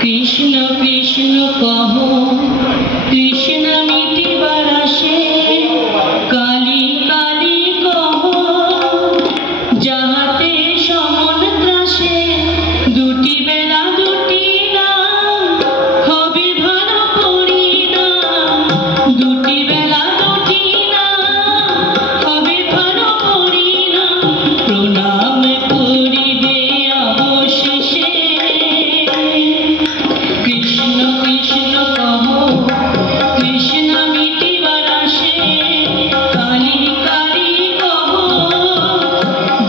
কৃষ্ণ কৃষ্ণ কহো কৃষ্ণ মিটিবার আসে, কালী কালী কহো যাহাতে সমন ত্রাসে। দুটি বেলা দুটি নাম হবে ভালো পরিণাম, দুটি বেলা দুটি নাম হবে ভালো পরিণাম। প্রণাম করিবে অবশেষে। কৃষ্ণ কৃষ্ণ কহো কৃষ্ণ মিটিবার আসে, কালী কালী কহো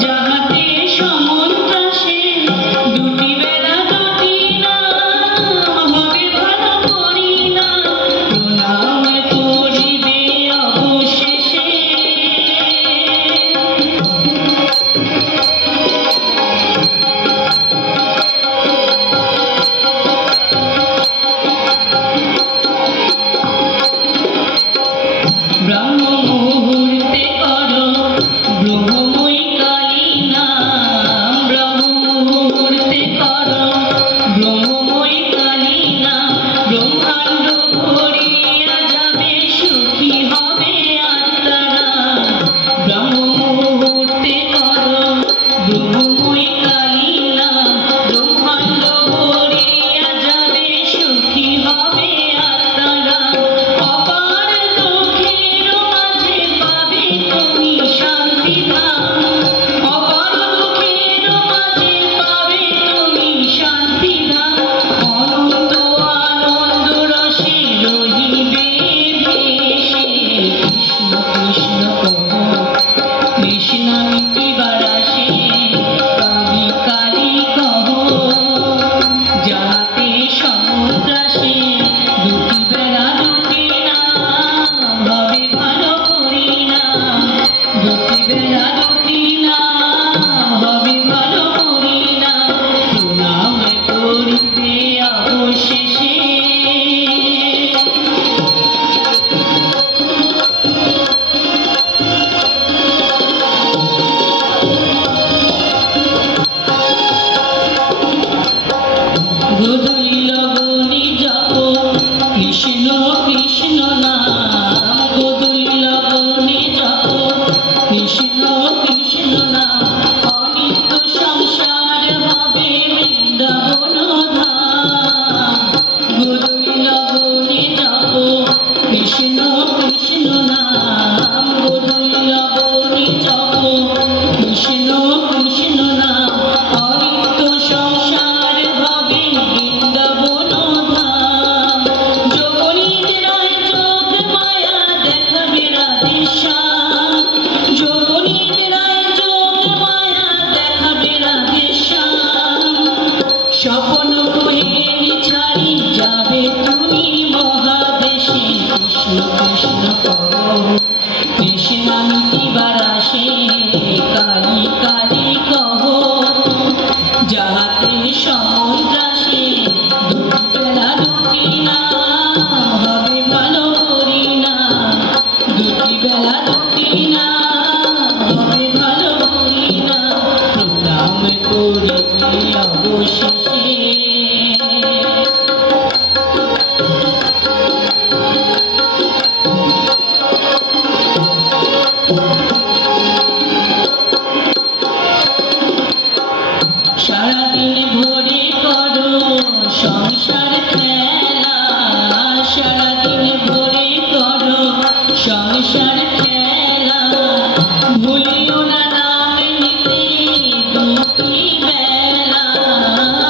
যাহাতে সমন ত্রাসে। দুটি বেলা দুটি নাম হবে ভালো পরিণাম, প্রণাম করিবে অবশেষে। ব্রহ্ম মুহূর্তে করো ব্রহ্মময়ী কালী নাম, ব্রহ্ম মুহূর্তে করো ব্রহ্মময়ী কালী নাম। ব্রহ্মাণ্ড ভরিয়া যাবে সুখী হবে আত্মারা। ব্রহ্ম মুহূর্তে করো ব্রহ্মময়ী কালী নাম, ব্রহ্মাণ্ড ভরিয়া যাবে সুখী হবে আত্মারা। অপার দুঃখের মাঝে পাবে তুমি শান্তি ধাম, অপার দুঃখের মাঝে পাবে তুমি শান্তি ধাম। অনন্ত আনন্দ রসে রহিবে ভেসে। কৃষ্ণ কৃষ্ণ কহো কৃষ্ণ মিটিবার আসে, কালী কালী কহো যাহাতে সমন ত্রাসে। দুটি বেলা দুটি নাম হবে ভালো পরিণাম, দুটি বেলা দুটি নাম হবে ভালো পরিণাম। প্রণাম করিবে অবশেষে। গোধূলি লগনে জপ কৃষ্ণ কৃষ্ণ নাম, গোধূলি লগনে জপ কৃষ্ণ কৃষ্ণ নাম। অনিত্য সংসার হবে বৃন্দাবন ধাম। গোধূলি লগনে জপ কৃষ্ণ কৃষ্ণ নাম, গোধূলি লগনে জপ কৃষ্ণ কৃষ্ণ নাম। অনিত্য সংসার হবে বৃন্দাবন ধাম। যোগনীন্দ্রায় যোগ মায়া দেখাবে রাধেশ্যাম, যোগনীন্দ্রায় যোগ মায়া দেখাবে রাধেশ্যাম। স্বপন কোহেন ছাড়ি যাবে তুমি মহাদেশে। কৃষ্ণ কৃষ্ণ কহো কৃষ্ণ মিটিবার আসে, কালী কালী কহো যাহাতে সমন ত্রাসে। দুটি বেলা দুটি নাম হবে ভালো পরিণাম, দুটি বেলা দুটি নাম হবে ভালো পরিণাম। প্রণাম করিবে অবশেষে। সারাদিন ভরে করো সংসার খেলা, সারাদিন ভরে করো সংসার খেলা। ভুলিও না নাম নিতে দুটি বেলা,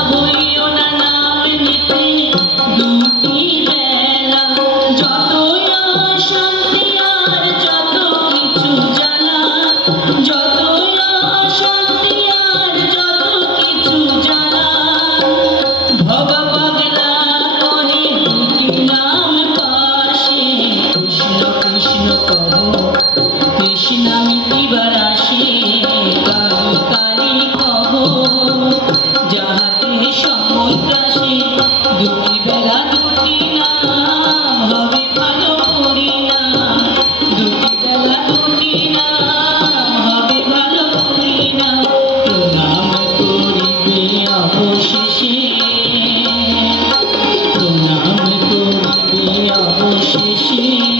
ভুলিও না নাম নিতে দুটি বেলা। যতই অশান্তি আর যত কিছু জ্বালা, যতই অশান্তি আর যত কিছু জ্বালা। ভবা পাগলা কহে দুটি নাম পাশে। কৃষ্ণ কৃষ্ণ কহো কৃষ্ণ মিটিবার আসে, কালী কালী কহো যাহাতে সমন ত্রাসে। দুটি বেলা দুটি নাম হবে ভালো পরিণাম, দুটি বেলা দুটি নাম হবে ভালো পরিণাম। প্রণাম দিন